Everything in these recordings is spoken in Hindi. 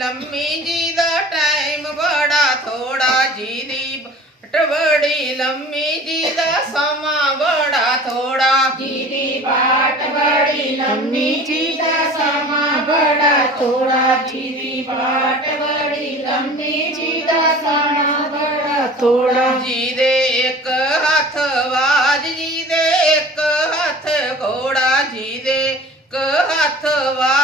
लम्मी जी दा टाइम बड़ा थोड़ा जी दी बाट बड़ी लम्मी जी दा समा बड़ा थोड़ा जी दी बाट बड़ी लम्मी जी दा समा बड़ा थोड़ा जी दी बाट बड़ी लम्मी जी दा समा बड़ा थोड़ा जी दे एक हाथ वाज जी दे एक हाथ घोड़ा जी दे एक हाथ वाज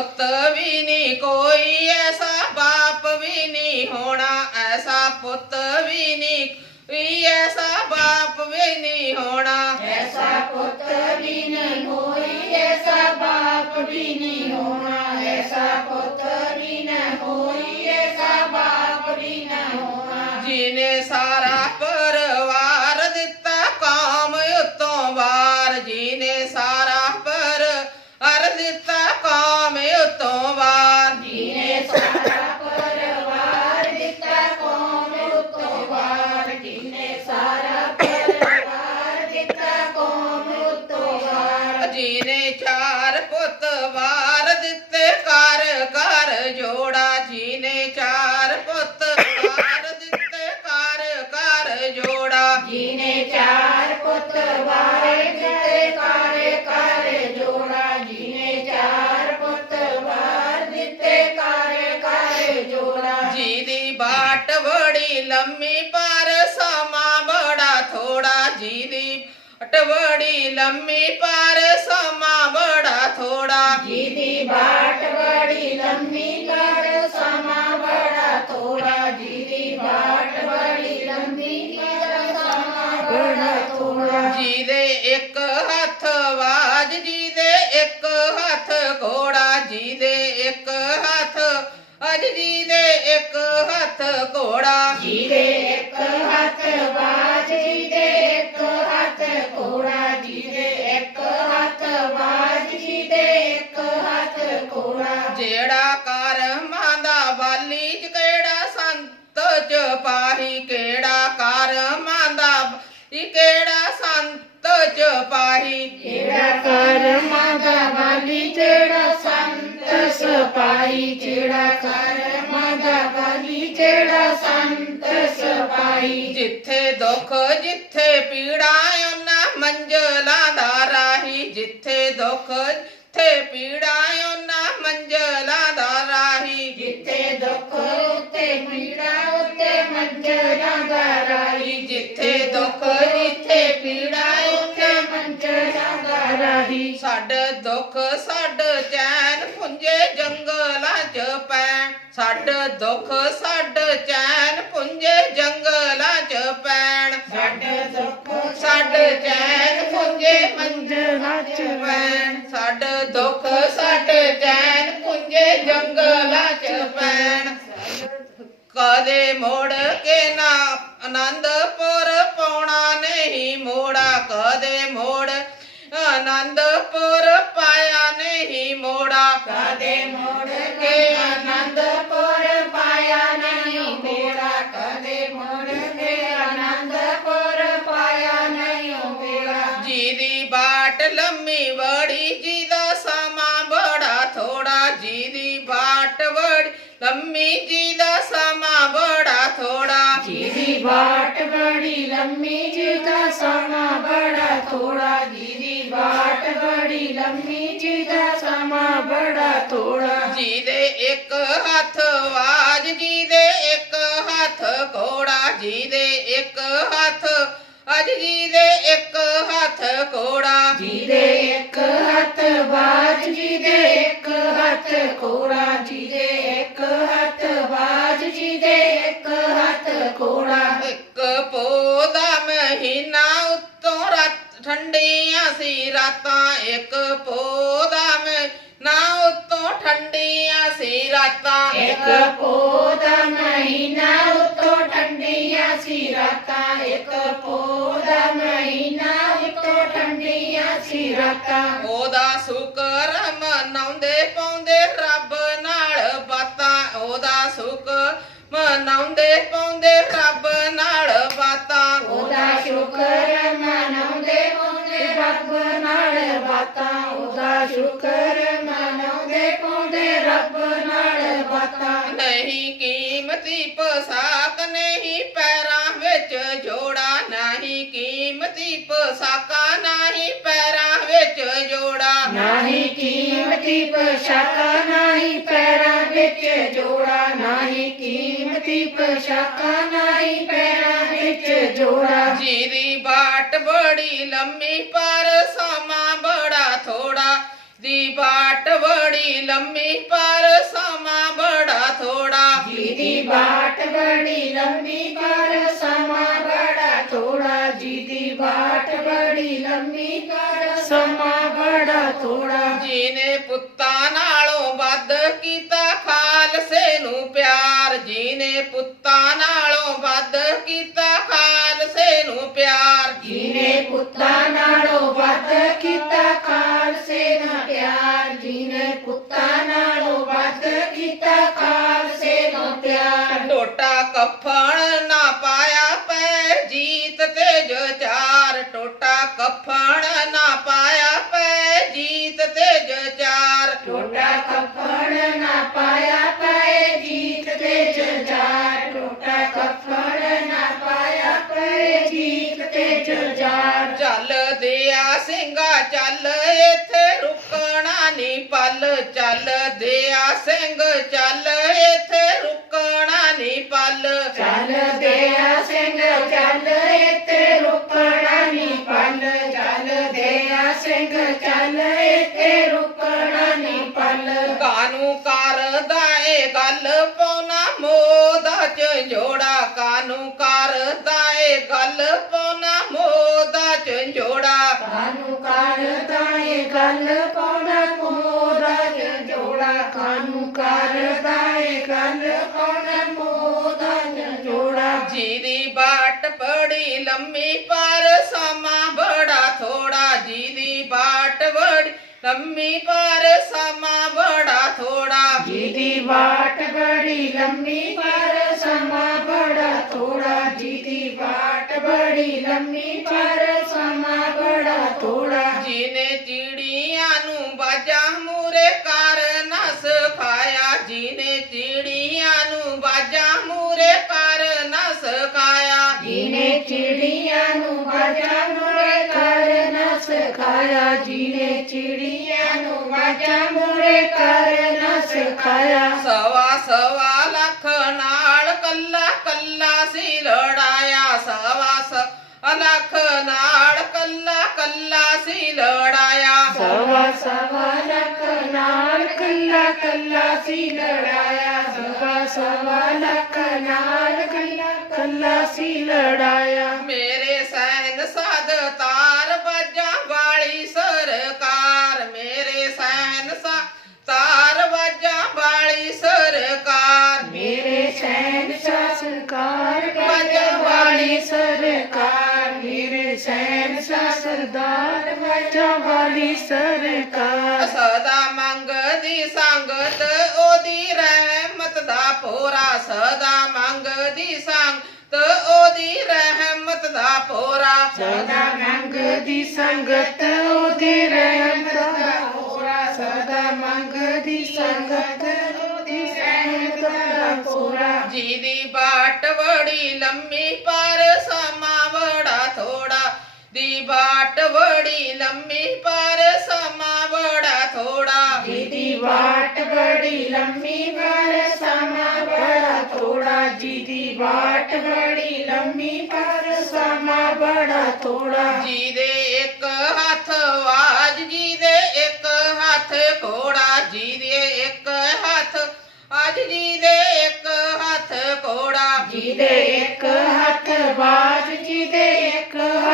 पुत भी नहीं कोई ऐसा बाप भी नहीं होना ऐसा पुत भी नहीं कोई ऐसा बाप भी नहीं होना। ऐसा पुत भी नहीं कोई ऐसा बाप भी नहीं होना ऐसा पुत भी न कोई ऐसा बाप भी न होना। जिन्हें सारा पर जीदी अटवड़ी लम्बी पर समा बड़ा थोड़ा जीदी बाट बड़ी लम्बी पर समा बड़ा थोड़ा जीदी बाट बड़ी लम्बी पर समा बड़ा थोड़ा जीदे एक हाथ वाज जीदे एक हाथ घोड़ा जीदे एक हाथ अज जीदे एक हाथ केड़ा कर्म द बलि केड़ा संत सपाई। जिथे दुख जिथे पीड़ा उन्ना मंजला दा राही जिथे दुख जिथे पीड़ा उन्ना मंजला दा राही जिथे दुख उते पीड़ा उते मंजला दा राही जिथे दुख जिथे पीड़ा उते मंजला दा राही साड दुख साड चैन पुंजे जंग ਛੱਡ ਦੁੱਖ ਛੱਡ ਚੈਨ ਪੁੰਜੇ ਜੰਗਲਾਂ ਚ ਪੈਣ ਛੱਡ ਦੁੱਖ ਛੱਡ ਚੈਨ ਪੁੰਜੇ ਮੰਜਰਾਂ ਚ ਪੈਣ ਛੱਡ ਦੁੱਖ ਛੱਡ ਚੈਨ ਪੁੰਜੇ ਜੰਗਲਾਂ ਚ ਪੈਣ ਕਦੇ ਮੋੜ ਕੇ ਨਾ ਆਨੰਦਪੁਰ ਪਾਉਣਾ ਨਹੀਂ ਮੋੜਾ ਕਦੇ ਮੋੜ ਆਨੰਦਪੁਰ ਪਾਇਆ ਨਹੀਂ कदे मोड़ के आनंदपुर पाया नहीं, मेरा कदे मोड़ के आनंदपुर पाया नहीं, मेरा। जीरी बाट लम्बी बड़ी जिला समा बड़ा, थोड़ा जीरी बाट बड़ी लम्बी जिला समा बड़ा, थोड़ा। जीरी बाट बड़ी लम्बी जिला समा बड़ा, थोड़ा जीरी ਬਾਟ ਬੜੀ ਲੰਮੀ ਜਿਹਦਾ ਸਮਾਂ ਬੜਾ ਥੋੜਾ ਜਿਹਦੇ ਇੱਕ ਹੱਥ ਆਵਾਜ਼ ਜਿਹਦੇ ਇੱਕ ਹੱਥ ਘੋੜਾ ਜਿਹਦੇ ਇੱਕ ਹੱਥ ਅਜ ਜਿਹਦੇ ਇੱਕ ਹੱਥ ਘੋੜਾ। ਜਿਹਦੇ ਇੱਕ ਹੱਥ ਬਾਜ ਜਿਹਦੇ ਇੱਕ ਹੱਥ ਕੋੜਾ ਜਿਹਦੇ ਇੱਕ ਪੋਦਾ ਮਹੀਨਾ ਉਤੋਂ ਠੰਡੀਆਂ ਸੀ ਰਾਤਾਂ ਇੱਕ ਪੋਦਾ ਮਹੀਨਾ ਉਤੋਂ ਠੰਡੀਆਂ ਸੀ ਰਾਤਾਂ ਉਹਦਾ ਸ਼ੁਕਰ ਮਨਾਉਂਦੇ ਪਾਉਂਦੇ ਰੱਬ ਨਾਲ ਬਾਤਾਂ ਉਹਦਾ ਸ਼ੁਕਰ ਮਨਾਉਂਦੇ ਪਾਉਂਦੇ ਰੱਬ ਨਾਲ ਬਾਤਾਂ। ਉਹਦਾ ਸ਼ੁਕਰ ਮਨਾਉਂਦੇ ਪਾਉਂਦੇ ਰੱਬ ਨਾਲ ਬਾਤਾਂ ਉਹਦਾ ਸ਼ੁਕਰ ਮਨਾਉਂਦੇ ਪਾਉਂਦੇ ਰੱਬ ਨਾਲ बता नहीं कीमती पोशाक नहीं पैर बिच जोड़ा नहीं। कीमती पोशाका नहीं पैर बिच जोड़ा नहीं। कीमती पोशाका नहीं पैरा विच जोड़ा नहीं। कीमती पोशाका नहीं पैरा विच जोड़ा। जीरी बाट बड़ी लम्मी पर समा बड़ा थोड़ा। दी बाट बड़ी लम्मी पर समा ਚੱਲ ਦਿਆ ਸਿੰਘ ਚੱਲ ਇੱਥੇ ਰੁਕਣਾ ਨਹੀਂ ਪਲ। ਚੱਲ ਦਿਆ ਸਿੰਘ ਚੱਲ ਇੱਥੇ ਰੁਕਣਾ ਨਹੀਂ ਪਲ। ਚੱਲ ਦਿਆ ਸਿੰਘ ਚੱਲ ਇੱਥੇ ਰੁਕਣਾ ਨਹੀਂ ਪਲ। ਕਾਨੂੰ ਕਰਦਾ ਏ ਗੱਲ ਪਉਣਾ ਮੋਦਾ ਚ ਜੋੜਾ। ਕਾਨੂੰ ਕਰਦਾ ਏ ਗੱਲ ਪਉਣਾ ਮੋਦਾ ਲੰਮੀ ਪਰ ਸਮਾਂ ਬੜਾ ਥੋੜਾ ਜਿਹਦੀ ਬਾਟ ਬੜੀ ਲੰਮੀ ਪਰ ਸਮਾਂ ਬੜਾ ਥੋੜਾ ਜਿਹਦੀ ਬਾਟ ਬੜੀ ਲੰਮੀ ਪਰ ਸਮਾਂ ਬੜਾ ਥੋੜਾ ਜਿਹਨੇ ਚਿੜੀਆਂ ਨੂੰ ਬਾਜਾ ਮੂਰੇ ਕਰ ਨਾ ਸਿਖਾਇਆ ਜਿਹਨੇ ਚਿੜੀਆਂ ਨੂੰ ਬਾਜਾ ਮੂਰੇ ਕਰ ਨਾ ਸਿਖਾਇਆ ਜਿਹਨੇ ਚਿੜੀਆਂ ਨੂੰ ਬਾਜਾ ਮੁਰੇ ਕਰ ਨਾ ਸਿਖਾਇਆ ਜਿਹਨੇ ਚਿੜੀਆਂ त्याच्यामुळे करण्यास खाया सवा सवा लाख नाळ कल्ला कल्लासी लढाया. सवा सवा लाख नाळ कल्ला कल्लासी लढाया. सवा सवा लाख नाळ कल्ला कल्लासी लढाया. सवा सवा लाख नाळ ਵਾਲੀ ਸਰਕਾਰ। ਸਦਾ ਮੰਗਦੀ ਸੰਗਤ ਉਹਦੀ ਰਹਿਮਤ ਦਾ ਪੋਰਾ। ਸਦਾ ਮੰਗਦੀ ਸੰਗਤ ਉਹਦੀ ਰਹਿਮਤ ਦਾ ਪੋਰਾ। ਸਦਾ ਮੰਗਦੀ ਸੰਗਤ ਉਹਦੀ ਰਹਿਮਤ ਦਾ ਹੋਰਾ ਸਦਾ ਮੰਗਦੀ ਸੰਗਤ ਉਹਦੀ ਰਹਿਮਤ ਦਾ ਹੋਰਾ ਜਿਹਦੀ ਬਾਟ ਬੜੀ ਲੰਮੀ ਪਰ ਸਮਾਂ ਬੜਾ ਥੋੜਾ। दीवाट बड़ी लंबी पर समा बड़ा थोड़ा। दीदी वाट बड़ी लंबी पर समा बड़ा थोड़ा। दीदी बाट बड़ी लंबी पर समा बड़ा थोड़ा। जीदे एक हाथ वाज जीदे एक हाथ घोड़ा। जीदे एक हाथ आज जीदे एक हाथ घोड़ा। जीदे एक हाथ बाज जीदे एक हाथ